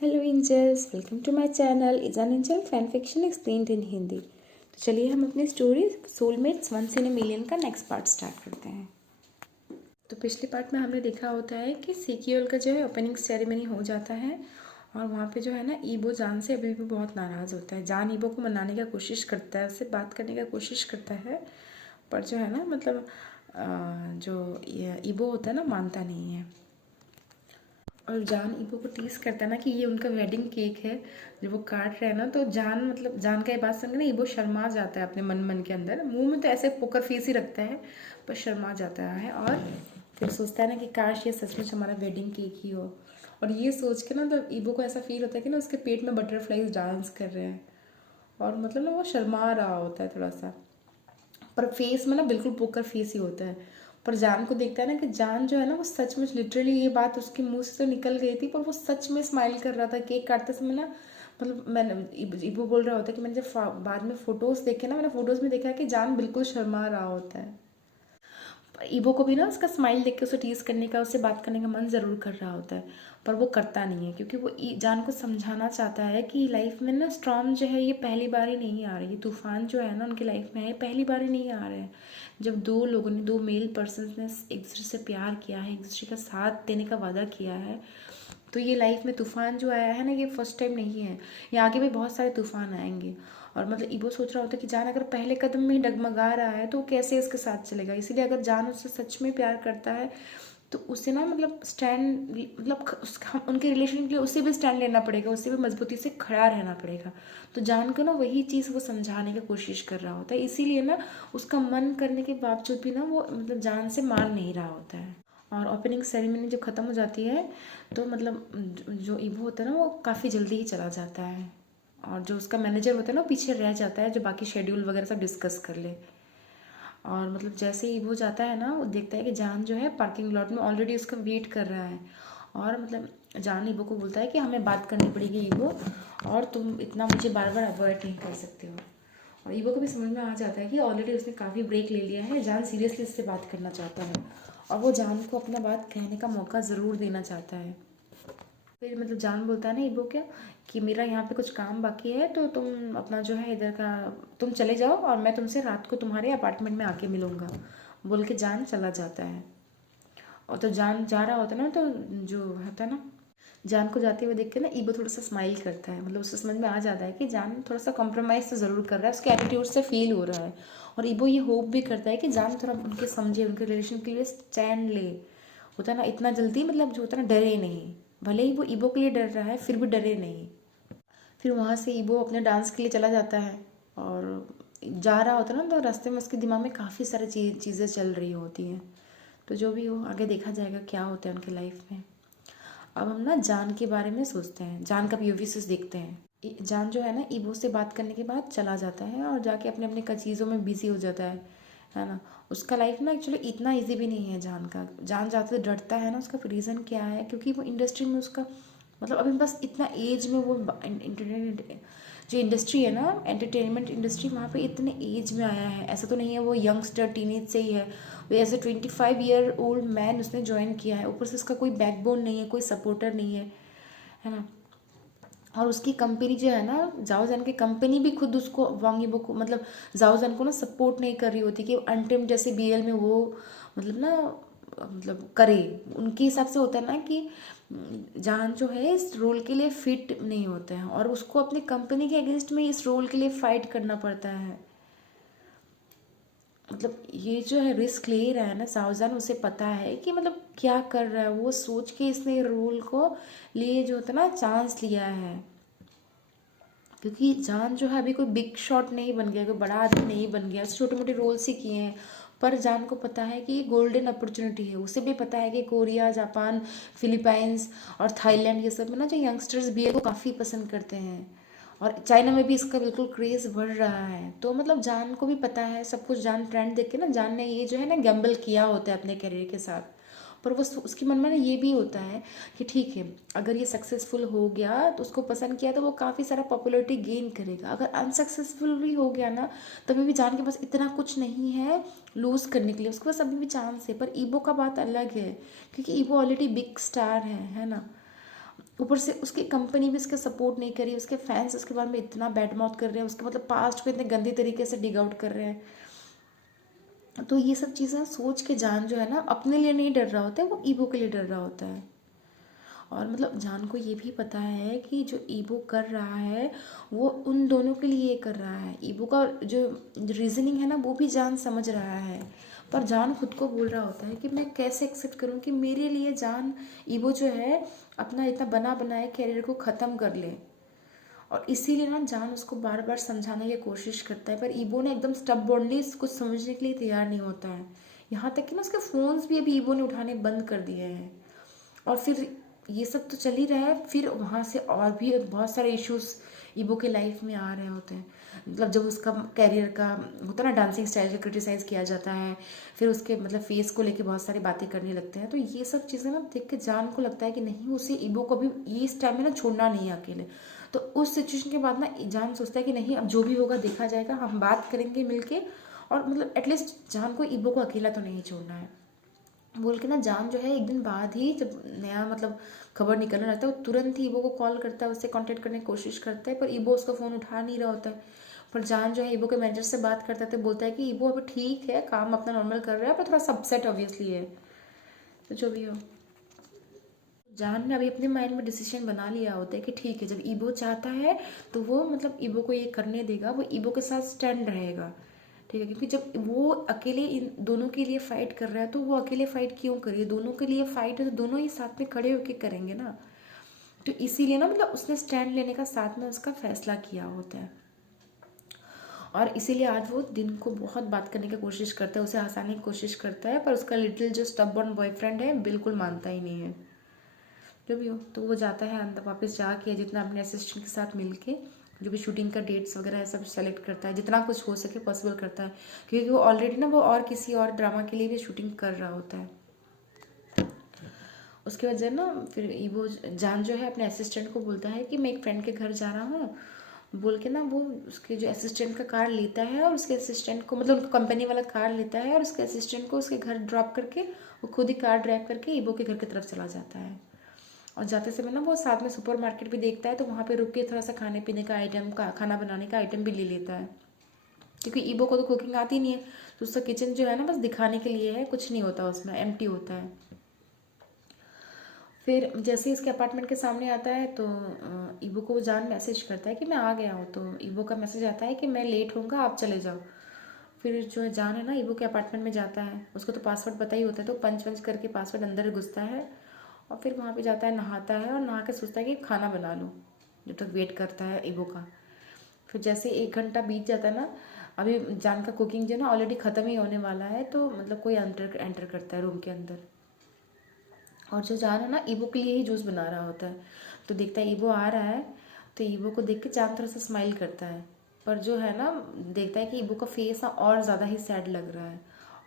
Hello angels, welcome to my channel is an angel fan fiction explained in Hindi. तो चलिए हम अपनी story soulmates once in a million का next part start करते हैं। तो पिछले पार्ट में हमने देखा होता है कि सीक्यूएल का जो है ओपनिंग सेरेमनी हो जाता है और वहाँ पे जो है ना ईबो जान से अभी भी बहुत नाराज़ होता है। जान ईबो को मनाने का कोशिश करता है, उससे बात करने का कोशिश करता है, पर जो है ना मतलब जो ईबो होता है ना मानता नहीं है। और जान ईबो को टीज करता है ना कि ये उनका वेडिंग केक है जब वो काट रहे हैं ना, तो जान मतलब जान का ये बात सुन के ना ईबो शर्मा जाता है अपने मन मन के अंदर। मुंह में तो ऐसे पोकर फेस ही रखता है पर शर्मा जाता है और फिर सोचता है ना कि काश ये सचमुच हमारा वेडिंग केक ही हो। और ये सोच के ना तो ईबो को ऐसा फील होता है कि ना उसके पेट में बटरफ्लाइज डांस कर रहे हैं और मतलब ना वो शर्मा रहा होता है थोड़ा सा, पर फेस में ना बिल्कुल पोकर फेस ही होता है। पर जान को देखता है ना कि जान जो है ना वो सचमुच लिटरली ये बात उसके मुंह से तो निकल गई थी पर वो सच में स्माइल कर रहा था केक काटते समय ना। मतलब मैंने इबू बोल रहा होता है कि मैंने जब बाद में फ़ोटोज़ देखे ना, मैंने फ़ोटोज़ में देखा कि जान बिल्कुल शर्मा रहा होता है। ईबो को भी ना उसका स्माइल देख के उसे टीज करने का, उससे बात करने का मन ज़रूर कर रहा होता है, पर वो करता नहीं है क्योंकि वो जान को समझाना चाहता है कि लाइफ में ना स्टॉर्म जो है ये पहली बार ही नहीं आ रही है। तूफान जो है ना उनकी लाइफ में है पहली बार ही नहीं आ रहे हैं। जब दो लोगों ने, दो मेल पर्सन ने एक दूसरे से प्यार किया है, एक दूसरे का साथ देने का वादा किया है, तो ये लाइफ में तूफान जो आया है ना ये फर्स्ट टाइम नहीं है, ये आगे भी बहुत सारे तूफान आएंगे। और मतलब ईबो सोच रहा होता है कि जान अगर पहले कदम में ही डगमगा रहा है तो कैसे इसके साथ चलेगा। इसीलिए अगर जान उससे सच में प्यार करता है तो उसे ना मतलब स्टैंड, मतलब उसका उनके रिलेशन के लिए उसे भी स्टैंड लेना पड़ेगा, उसे भी मजबूती से खड़ा रहना पड़ेगा। तो जान को ना वही चीज़ वो समझाने की कोशिश कर रहा होता है, इसीलिए ना उसका मन करने के बावजूद भी ना वो मतलब जान से मान नहीं रहा होता है। और ओपनिंग सेरेमनी जब ख़त्म हो जाती है तो मतलब जो ईबो होता है ना वो काफ़ी जल्दी ही चला जाता है और जो उसका मैनेजर होता है ना वो पीछे रह जाता है जो बाकी शेड्यूल वगैरह सब डिस्कस कर ले। और मतलब जैसे ही ईबो जाता है ना वो देखता है कि जान जो है पार्किंग लॉट में ऑलरेडी उसका वेट कर रहा है और मतलब जान ईबो को बोलता है कि हमें बात करनी पड़ेगी ईबो, और तुम इतना मुझे बार बार अवॉइड नहीं कर सकते हो। और ईबो को भी समझ में आ जाता है कि ऑलरेडी उसने काफ़ी ब्रेक ले लिया है, जान सीरियसली इससे बात करना चाहता है और वो जान को अपना बात कहने का मौका ज़रूर देना चाहता है। फिर मतलब जान बोलता है ना ईबो क्या कि मेरा यहाँ पे कुछ काम बाकी है तो तुम अपना जो है इधर का तुम चले जाओ और मैं तुमसे रात को तुम्हारे अपार्टमेंट में आके मिलूँगा, बोल के जान चला जाता है। और तो जान जा रहा होता है ना तो जो होता है ना जान को जाते हुए देख के ना ईबो थोड़ा सा स्माइल करता है, मतलब उसे समझ में आ जाता है कि जान थोड़ा सा कॉम्प्रोमाइज़ तो ज़रूर कर रहा है, उसके एटीट्यूड से फील हो रहा है। और ईबो ये होप भी करता है कि जान थोड़ा उनके समझे, उनके रिलेशन के लिए स्टैंड ले, होता है ना इतना जल्दी मतलब जो होता है ना डरे नहीं, भले ही वो ईबो के लिए डर रहा है फिर भी डरे नहीं। फिर वहाँ से ईबो अपने डांस के लिए चला जाता है और जा रहा होता है ना तो रास्ते में उसके दिमाग में काफ़ी सारी चीज़ें चल रही होती हैं। तो जो भी हो आगे देखा जाएगा क्या होता है उनकी लाइफ में। अब हम ना जान के बारे में सोचते हैं, जान का पीओवी से देखते हैं। जान जो है ना ईबो से बात करने के बाद चला जाता है और जाके अपने अपने चीज़ों में बिजी हो जाता है ना। उसका लाइफ ना एक्चुअली इतना इजी भी नहीं है जान का। जान जाते तो डरता है ना, उसका रीज़न क्या है क्योंकि वो इंडस्ट्री में उसका मतलब अभी बस इतना एज में वो इंटरनेट जो इंडस्ट्री है ना एंटरटेनमेंट इंडस्ट्री वहाँ पे इतने एज में आया है, ऐसा तो नहीं है वो यंगस्टर टीनेज से ही है। वो as a 25 year old man उसने ज्वाइन किया है, ऊपर से उसका कोई बैकबोन नहीं है, कोई सपोर्टर नहीं है ना। और उसकी कंपनी जो है ना जाओजान की कंपनी भी खुद उसको वांग यीबो को मतलब जाओजान को ना सपोर्ट नहीं कर रही होती कि अनटिम जैसे बीएल में वो मतलब ना मतलब करे। उनके हिसाब से होता है ना कि जान जो है इस रोल के लिए फिट नहीं होता है और उसको अपनी कंपनी के अगेंस्ट में इस रोल के लिए फाइट करना पड़ता है। मतलब ये जो है रिस्क ले रहा है ना सावजान, उसे पता है कि मतलब क्या कर रहा है, वो सोच के इसने रोल को लिए जो होता है ना चांस लिया है। क्योंकि जान जो है अभी कोई बिग शॉट नहीं बन गया, कोई बड़ा आदमी नहीं बन गया, छोटे मोटे रोल्स ही किए हैं। पर जान को पता है कि ये गोल्डन अपॉर्चुनिटी है, उसे भी पता है कि कोरिया, जापान, फिलीपाइंस और थाईलैंड ये सब में ना जो यंगस्टर्स भी है वो काफ़ी पसंद करते हैं और चाइना में भी इसका बिल्कुल क्रेज़ बढ़ रहा है। तो मतलब जान को भी पता है सब कुछ, जान ट्रेंड देख के ना जान ने ये जो है ना गैम्बल किया होता है अपने करियर के साथ। पर वो उसके मन में ना ये भी होता है कि ठीक है अगर ये सक्सेसफुल हो गया तो उसको पसंद किया तो वो काफ़ी सारा पॉपुलैरिटी गेन करेगा, अगर अनसक्सेसफुल भी हो गया ना तभी भी जान के पास इतना कुछ नहीं है लूज़ करने के लिए, उसके पास अभी भी चांस है। पर ईबो का बात अलग है क्योंकि ईबो ऑलरेडी बिग स्टार है ना। ऊपर से उसकी कंपनी भी उसके सपोर्ट नहीं करी, उसके फैंस उसके बारे में इतना बैड माउथ कर रहे हैं, उसके मतलब पास्ट को इतने गंदे तरीके से डिग आउट कर रहे हैं। तो ये सब चीज़ें सोच के जान जो है ना अपने लिए नहीं डर रहा होता है, वो ईबो के लिए डर रहा होता है। और मतलब जान को ये भी पता है कि जो ईबो कर रहा है वो उन दोनों के लिए कर रहा है। ईबो का जो रीजनिंग है ना वो भी जान समझ रहा है, पर जान खुद को बोल रहा होता है कि मैं कैसे एक्सेप्ट करूं कि मेरे लिए जान ईबो जो है अपना इतना बना बनाए कैरियर को ख़त्म कर ले। और इसीलिए ना जान उसको बार बार समझाने की कोशिश करता है, पर ईबो ने एकदम स्टबबॉर्नली कुछ समझने के लिए तैयार नहीं होता है। यहाँ तक कि ना उसके फ़ोन्स भी अभी ईबो ने उठाने बंद कर दिए हैं। और फिर ये सब तो चल ही रहा है, फिर वहाँ से और भी बहुत सारे इश्यूज ईबो के लाइफ में आ रहे होते हैं। मतलब जब उसका कैरियर का होता है ना, डांसिंग स्टाइल का क्रिटिसाइज़ किया जाता है, फिर उसके मतलब फेस को लेके बहुत सारी बातें करने लगते हैं। तो ये सब चीज़ें ना देख के जान को लगता है कि नहीं, उसे ईबो को भी ये इस टाइम में ना छोड़ना नहीं है अकेले। तो उस सिचुएशन के बाद ना जान सोचता है कि नहीं, अब जो भी होगा देखा जाएगा, हम बात करेंगे मिलके, और मतलब एटलीस्ट जान को ईबो को अकेला तो नहीं छोड़ना है बोल के ना जान जो है एक दिन बाद ही, जब नया मतलब खबर निकलने लगता है, वो तुरंत ही ईबो को कॉल करता है, उससे कांटेक्ट करने की कोशिश करता है, पर ईबो उसका फ़ोन उठा नहीं रहा होता है। पर जान जो है ईबो के मैनेजर से बात करता है तो बोलता है कि ईबो अभी ठीक है, काम अपना नॉर्मल कर रहा है, पर थोड़ा सा अपसेट ऑब्वियसली है। तो जो भी हो, जान ने अभी अपने माइंड में डिसीजन बना लिया होता है कि ठीक है, जब ईबो चाहता है तो वो मतलब ईबो को ये करने देगा, वो ईबो के साथ स्टैंड रहेगा। ठीक है, क्योंकि जब वो अकेले इन दोनों के लिए फाइट कर रहा है तो वो अकेले फाइट क्यों करिए, दोनों के लिए फाइट है तो दोनों ही साथ में खड़े होकर करेंगे ना। तो इसीलिए ना मतलब उसने स्टैंड लेने का साथ में उसका फैसला किया होता है। और इसीलिए आज वो दिन को बहुत बात करने की कोशिश करता है, उसे हंसाने की कोशिश करता है, पर उसका लिटिल जो स्टबबॉर्न बॉयफ्रेंड है बिल्कुल मानता ही नहीं है। जो भी हो, तो वो जाता है अंदर वापस जाके जितना अपने असिस्टेंट के साथ मिलके जो भी शूटिंग का डेट्स वगैरह है सब सेलेक्ट करता है, जितना कुछ हो सके पॉसिबल करता है, क्योंकि वो ऑलरेडी ना वो और किसी और ड्रामा के लिए भी शूटिंग कर रहा होता है। उसके वजह ना फिर वो जान जो है अपने असिस्टेंट को बोलता है कि मैं एक फ्रेंड के घर जा रहा हूँ बोल के ना, वो उसके जो असिस्टेंट का कार लेता है और उसके असिस्टेंट को मतलब उनका कंपनी वाला कार लेता है और उसके असिस्टेंट को उसके घर ड्रॉप करके वो खुद ही कार ड्राइव करके ईबो के घर की तरफ चला जाता है। और जाते समय ना वो साथ में सुपर मार्केट भी देखता है, तो वहाँ पे रुक के थोड़ा सा खाने पीने का आइटम का खाना बनाने का आइटम भी ले लेता है, क्योंकि ईबो को तो कुकिंग आती नहीं है, तो उसका किचन जो है ना बस दिखाने के लिए है, कुछ नहीं होता उसमें, एम्प्टी होता है। फिर जैसे ही इसके अपार्टमेंट के सामने आता है तो ईबो को वो जान मैसेज करता है कि मैं आ गया हूँ, तो ईबो का मैसेज आता है कि मैं लेट होऊंगा, आप चले जाओ। फिर जो है जान है ना ईबो के अपार्टमेंट में जाता है, उसको तो पासवर्ड पता ही होता है, तो पंच पंच करके पासवर्ड अंदर घुसता है और फिर वहाँ पे जाता है, नहाता है और नहा के सोचता है कि खाना बना लूँ, जब तक वेट करता है ईबो का। फिर जैसे 1 घंटा बीत जाता है ना, अभी जान का कुकिंग जो है ना ऑलरेडी ख़त्म ही होने वाला है, तो मतलब कोई एंटर करता है रूम के अंदर, और जो जान है ना ईबो के लिए ही जूस बना रहा होता है, तो देखता है ईबो आ रहा है, तो ईबो को देख के जान थोड़ा सा स्माइल करता है, पर जो है ना देखता है कि ईबो का फेस ना और ज़्यादा ही सैड लग रहा है,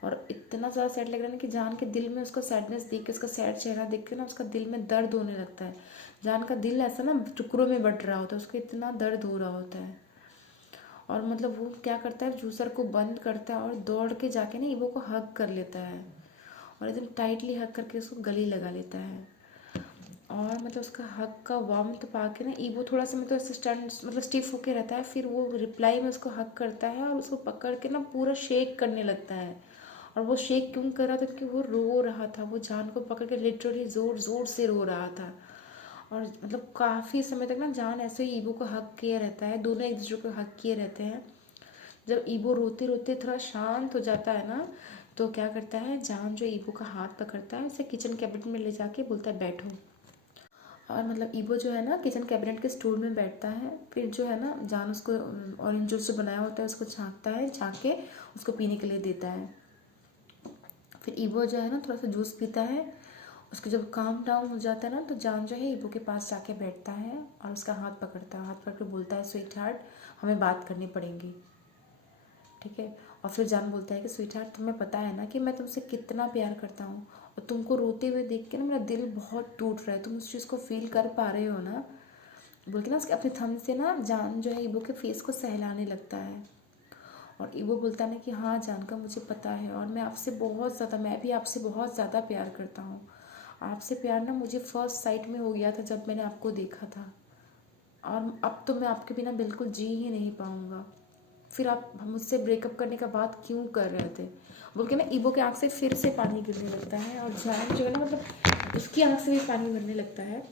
और इतना ज़्यादा सैड लग रहा है ना कि जान के दिल में उसका सैडनेस देख के, उसका सैड चेहरा देख के ना उसका दिल में दर्द होने लगता है। जान का दिल ऐसा ना टुकड़ों में बट रहा होता है, उसको इतना दर्द हो रहा होता है। और मतलब वो क्या करता है, जूसर को बंद करता है और दौड़ के जाके ना ईबो को हग कर लेता है, और एकदम टाइटली हग करके उसको गले लगा लेता है। और मतलब उसका हक का वार्मथ पा के ना ईबो थोड़ा सा मतलब स्टैंड मतलब स्टिफ होके रहता है, फिर वो रिप्लाई में उसको हक करता है और उसको पकड़ के ना पूरा शेक करने लगता है। और वो शेक क्यों कर रहा था, क्योंकि वो रो रहा था, वो जान को पकड़ के लिटरली ज़ोर ज़ोर से रो रहा था। और मतलब काफ़ी समय तक ना जान ऐसे ही ईबो को हक किए रहता है, दोनों एक दूसरे को हक किए रहते हैं। जब ईबो रोते रोते थोड़ा शांत हो जाता है ना, तो क्या करता है, जान जो ईबो का हाथ पकड़ता है, उसे किचन कैबिनेट में ले जाके बोलता है बैठो। और मतलब ईबो जो है ना किचन कैबिनेट के स्टूल में बैठता है, फिर जो है ना जान उसको ऑरेंज जूस जो बनाया होता है उसको छाँकता है, छाँक के उसको पीने के लिए देता है। फिर ईबो जो है ना थोड़ा सा जूस पीता है, उसको जब काम डाउन हो जाता है ना, तो जान जो है ईबो के पास जाके बैठता है और उसका हाथ पकड़ता है, हाथ पकड़ के बोलता है स्वीट हार्ट, हमें बात करनी पड़ेगी, ठीक है। और फिर जान बोलता है कि स्वीट हार्ट, तुम्हें पता है ना कि मैं तुमसे कितना प्यार करता हूँ, और तुमको रोते हुए देख के ना मेरा दिल बहुत टूट रहा है, तुम उस चीज़ को फील कर पा रहे हो ना, बोल के ना उसके अपने थंब से ना जान जो है ईबो के फेस को सहलाने लगता है। और ईबो बोलता है ना कि हाँ जान का मुझे पता है, और मैं भी आपसे बहुत ज़्यादा प्यार करता हूँ, आपसे प्यार ना मुझे फर्स्ट साइट में हो गया था जब मैंने आपको देखा था, और अब तो मैं आपके बिना बिल्कुल जी ही नहीं पाऊँगा। फिर आप मुझसे ब्रेकअप करने का बात क्यों कर रहे थे? बोल के ना ईबो के आँख से फिर से पानी गिरने लगता है, और जान जो है ना मतलब उसकी आँख से भी पानी गिरने लगता है।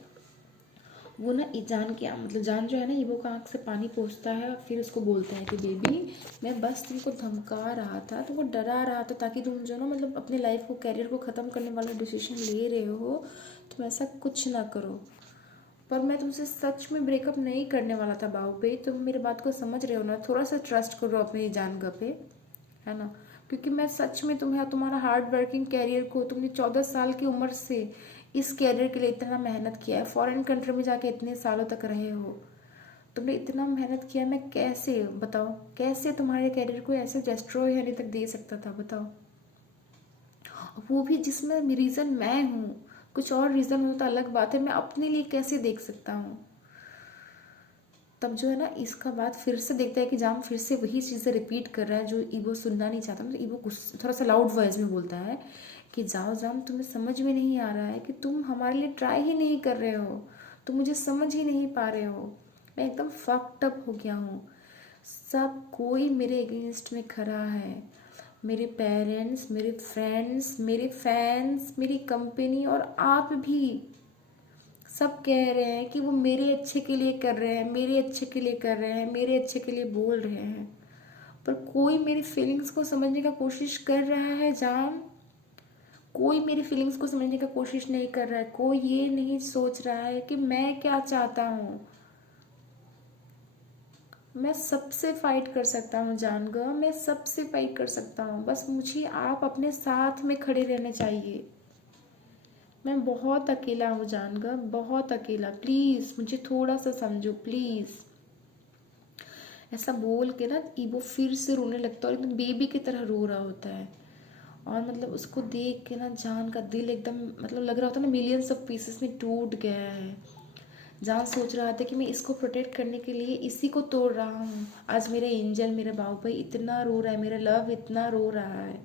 वो ना जान के मतलब जान जो है ना ईबो का आँख से पानी पोंछता है, और फिर उसको बोलता है कि बेबी मैं बस तुमको धमका रहा था, तुमको डरा रहा था, ताकि तुम जो ना मतलब अपने लाइफ को कैरियर को ख़त्म करने वाला डिसीजन ले रहे हो, तुम ऐसा कुछ ना करो। पर मैं तुमसे सच में ब्रेकअप नहीं करने वाला था बाबू पे, तुम मेरी बात को समझ रहे हो ना? थोड़ा सा ट्रस्ट करो अपनी जान पे, है ना? क्योंकि मैं सच में तुम्हें तुम्हारा हार्ड वर्किंग कैरियर को, तुमने 14 साल की उम्र से इस कैरियर के लिए इतना मेहनत किया है, फॉरेन कंट्री में जाके इतने सालों तक रहे हो, तुमने इतना मेहनत किया, मैं कैसे बताओ, कैसे तुम्हारे कैरियर को ऐसे डिस्ट्रॉय होने तक दे सकता था बताओ? वो भी जिसमें रीज़न मैं हूँ, कुछ और रीज़न हो तो अलग बात है, मैं अपने लिए कैसे देख सकता हूँ? तब जो है ना इसका बात फिर से देखता है कि जाम फिर से वही चीज़ें रिपीट कर रहा है जो ईगो सुनना नहीं चाहता। मतलब ईगो थोड़ा सा लाउड वॉइस में बोलता है कि जाओ जाम, तुम्हें समझ में नहीं आ रहा है कि तुम हमारे लिए ट्राई ही नहीं कर रहे हो, तुम मुझे समझ ही नहीं पा रहे हो, मैं एकदम फक्ड अप हो गया हूँ, सब कोई मेरे अगेंस्ट में खड़ा है, मेरे पेरेंट्स, मेरे फ्रेंड्स, मेरे फैंस, मेरी कंपनी और आप भी, सब कह रहे हैं कि वो मेरे अच्छे के लिए कर रहे हैं, मेरे अच्छे के लिए कर रहे हैं, मेरे अच्छे के लिए बोल रहे हैं, पर कोई मेरी फीलिंग्स को समझने का कोशिश कर रहा है जान? कोई मेरी फीलिंग्स को समझने का कोशिश नहीं कर रहा है, कोई ये नहीं सोच रहा है कि मैं क्या चाहता हूँ। मैं सबसे फाइट कर सकता हूँ जान ग, मैं सबसे फाइट कर सकता हूँ, बस मुझे आप अपने साथ में खड़े रहने चाहिए। मैं बहुत अकेला हूँ जानकर, बहुत अकेला, प्लीज़ मुझे थोड़ा सा समझो प्लीज़। ऐसा बोल के ना ईबो फिर से रोने लगता है और एकदम बेबी की तरह रो रहा होता है। और मतलब उसको देख के ना जान का दिल एकदम मतलब लग रहा होता है ना मिलियंस ऑफ पीसेस में टूट गया है। जान सोच रहा था कि मैं इसको प्रोटेक्ट करने के लिए इसी को तोड़ रहा हूँ। आज मेरा एंजल, मेरा बाबू भाई इतना रो रहा है, मेरा लव इतना रो रहा है।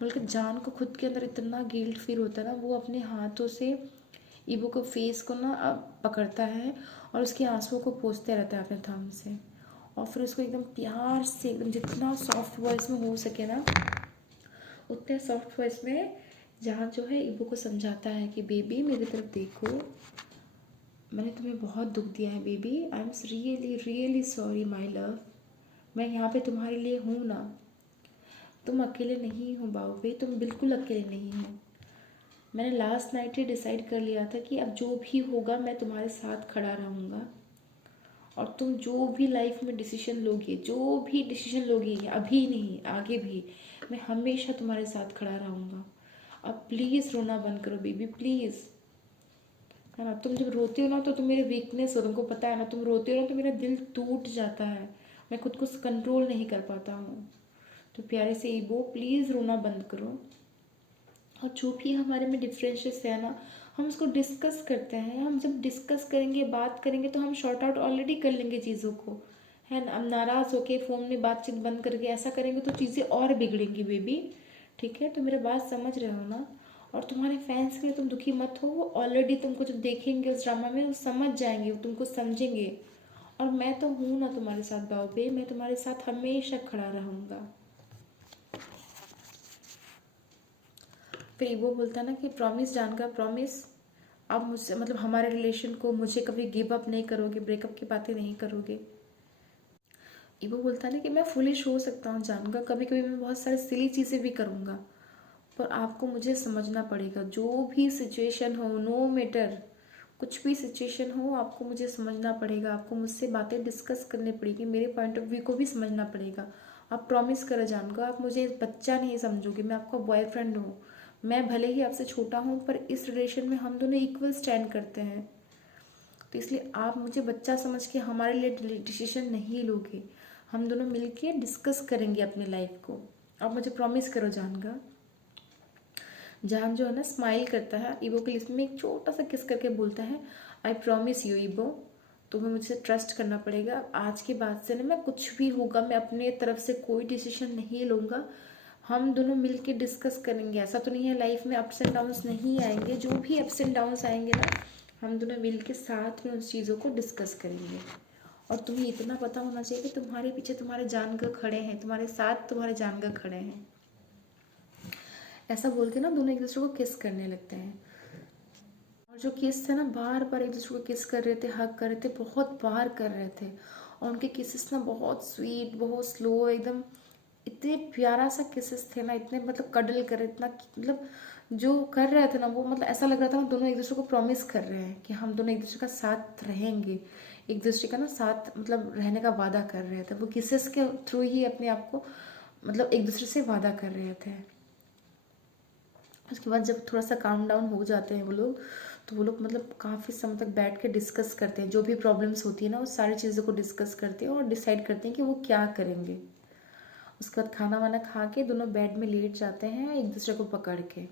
बल्कि जान को खुद के अंदर इतना गिल्ट फील होता है ना, वो अपने हाथों से ईबो को फेस को ना पकड़ता है और उसके आंसुओं को पोंछते रहता है अपने थंब से, और फिर उसको एकदम प्यार से, एकदम जितना सॉफ्ट वॉइस में हो सके ना उतने सॉफ्ट वॉइस में जहाँ जो है ईबो को समझाता है कि बेबी मेरी तरफ देखो, मैंने तुम्हें बहुत दुख दिया है baby, I am really really sorry my love, मैं यहाँ पे तुम्हारे लिए हूँ ना, तुम अकेले नहीं हो बाबू, तुम बिल्कुल अकेले नहीं हो। मैंने लास्ट नाइट ही डिसाइड कर लिया था कि अब जो भी होगा मैं तुम्हारे साथ खड़ा रहूँगा, और तुम जो भी लाइफ में डिसीजन लोगे, जो भी डिसीजन लोगे, अभी नहीं आगे भी, मैं हमेशा तुम्हारे साथ खड़ा रहूँगा। अब प्लीज़ रोना बंद करो बेबी, प्लीज़, है ना? तुम जब रोते हो ना तो तुम मेरे वीकनेस हो, तुमको पता है ना, तुम रोते हो ना तो मेरा दिल टूट जाता है, मैं खुद को कंट्रोल नहीं कर पाता हूँ। तो प्यारे से ईबो प्लीज़ रोना बंद करो, और जो भी हमारे में डिफरेंसेस है ना हम उसको डिस्कस करते हैं। हम जब डिस्कस करेंगे, बात करेंगे, तो हम शॉर्ट आउट ऑलरेडी कर लेंगे चीज़ों को, है ना? अब नाराज़ होके फ़ोन में बातचीत बंद करके ऐसा करेंगे तो चीज़ें और बिगड़ेंगी बेबी, ठीक है? तो मेरा बात समझ रहे हो ना? और तुम्हारे फैंस के लिए तुम दुखी मत हो, वो ऑलरेडी तुमको जब देखेंगे उस ड्रामा में वो समझ जाएंगे, वो तुमको समझेंगे, और मैं तो हूँ ना तुम्हारे साथ बाबू, मैं तुम्हारे साथ हमेशा खड़ा रहूँगा। फिर वो बोलता ना कि प्रॉमिस जानकर, प्रॉमिस आप मुझसे मतलब हमारे रिलेशन को, मुझे कभी गिव अप नहीं करोगे, ब्रेकअप की बातें नहीं करोगे। ईबो बोलता ना कि मैं फुलिश हो सकता हूँ जानकर, कभी कभी मैं बहुत सारी सिली चीज़ें भी करूँगा, पर आपको मुझे समझना पड़ेगा, जो भी सिचुएशन हो, नो मैटर कुछ भी सिचुएशन हो, आपको मुझे समझना पड़ेगा, आपको मुझसे बातें डिस्कस करनी पड़ेगी, मेरे पॉइंट ऑफ व्यू को भी समझना पड़ेगा। आप प्रॉमिस करो जानकर, आप मुझे बच्चा नहीं समझोगे, मैं आपका बॉयफ्रेंड हूँ, मैं भले ही आपसे छोटा हूँ पर इस रिलेशन में हम दोनों इक्वल स्टैंड करते हैं, तो इसलिए आप मुझे बच्चा समझ के हमारे लिए डिसीजन नहीं लोगे, हम दोनों मिलके डिस्कस करेंगे अपने लाइफ को, आप मुझे प्रॉमिस करो जानकर। जान जो है ना स्माइल करता है, ईबो के लिप्स में एक छोटा सा किस करके बोलता है, आई प्रॉमिस यू ईबो, तुम्हें मुझसे ट्रस्ट करना पड़ेगा, आज के बाद से ना मैं कुछ भी होगा मैं अपने तरफ से कोई डिसीजन नहीं लूँगा, हम दोनों मिलके डिस्कस करेंगे। ऐसा तो नहीं है लाइफ में अप्स एंड डाउन्स नहीं आएंगे, जो भी अप्स एंड डाउन्स आएंगे ना, हम दोनों मिलके साथ में उन चीज़ों को डिस्कस करेंगे। और तुम्हें इतना पता होना चाहिए कि तुम्हारे पीछे तुम्हारे जानकर खड़े हैं, तुम्हारे साथ तुम्हारे जानकर खड़े हैं। ऐसा बोल के ना दोनों एक दूसरे को किस करने लगते हैं। और जो किस थे ना, बार बार एक दूसरे को किस कर रहे थे, हग कर रहे थे, बहुत बार कर रहे थे। और उनके किसेस ना बहुत स्वीट, बहुत स्लो, एकदम इतने प्यारा सा किसेस थे ना, इतने मतलब कडल कर रहे, इतना मतलब जो कर रहे थे ना वो, मतलब ऐसा लग रहा था ना दोनों एक दूसरे को प्रॉमिस कर रहे हैं कि हम दोनों एक दूसरे का साथ रहेंगे, एक दूसरे का ना साथ मतलब रहने का वादा कर रहे थे। वो किसेस के थ्रू ही अपने आप को मतलब एक दूसरे से वादा कर रहे थे। उसके बाद जब थोड़ा सा काम डाउन हो जाते हैं वो लोग, तो वो लोग मतलब काफ़ी समय तक बैठ के डिस्कस करते हैं, जो भी प्रॉब्लम्स होती है ना, वो सारी चीज़ों को डिस्कस करते हैं और डिसाइड करते हैं कि वो क्या करेंगे। उसके बाद खाना वाना खा के दोनों बेड में लेट जाते हैं एक दूसरे को पकड़ के।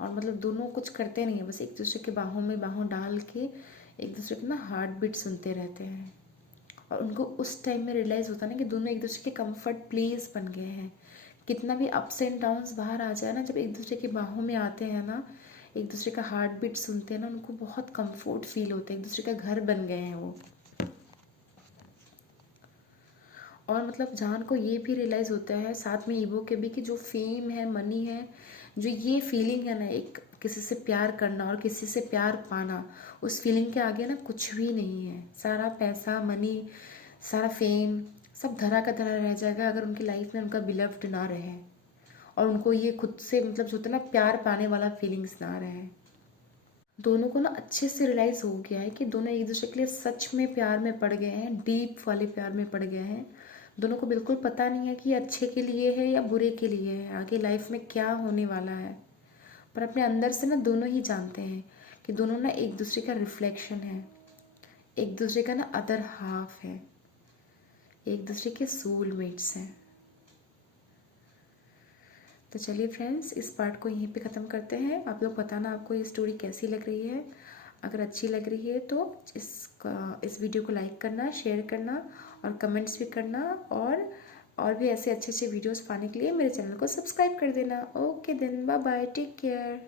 और मतलब दोनों कुछ करते नहीं है, बस एक दूसरे के बाहों में बाहों डाल के एक दूसरे के ना हार्ट बीट सुनते रहते हैं। और उनको उस टाइम में रियलाइज़ होता है ना कि दोनों एक दूसरे के कंफर्ट प्लेस बन गए हैं। कितना भी अप्स एंड डाउन्स बाहर आ जाए ना, जब एक दूसरे की बाहों में आते हैं ना, एक दूसरे का हार्ट बीट सुनते हैं ना, उनको बहुत कंफर्ट फील होता है, एक दूसरे का घर बन गए हैं वो। और मतलब जान को ये भी रियलाइज़ होता है साथ में ईवो के भी कि जो फेम है, मनी है, जो ये फीलिंग है ना, एक किसी से प्यार करना और किसी से प्यार पाना, उस फीलिंग के आगे ना कुछ भी नहीं है। सारा पैसा, मनी, सारा फेम सब धरा का धरा रह जाएगा अगर उनकी लाइफ में उनका बिलव्ड ना रहे और उनको ये खुद से मतलब जो होता है ना प्यार पाने वाला फीलिंग्स ना रहे। दोनों को ना अच्छे से रियलाइज़ हो गया है कि दोनों एक दूसरे के लिए सच में प्यार में पड़ गए हैं, डीप वाले प्यार में पड़ गए हैं। दोनों को बिल्कुल पता नहीं है कि अच्छे के लिए है या बुरे के लिए है, आगे लाइफ में क्या होने वाला है। पर अपने अंदर से ना दोनों ही जानते हैं कि दोनों ना एक दूसरे का रिफ्लेक्शन है, एक दूसरे का ना अदर हाफ है, एक दूसरे के सोलमेट्स हैं। तो चलिए फ्रेंड्स, इस पार्ट को यहीं पे ख़त्म करते हैं। आप लोग बताना आपको ये स्टोरी कैसी लग रही है। अगर अच्छी लग रही है तो इस वीडियो को लाइक करना, शेयर करना और कमेंट्स भी करना। और भी ऐसे अच्छे अच्छे वीडियोस पाने के लिए मेरे चैनल को सब्सक्राइब कर देना। Okay then, bye bye, take care.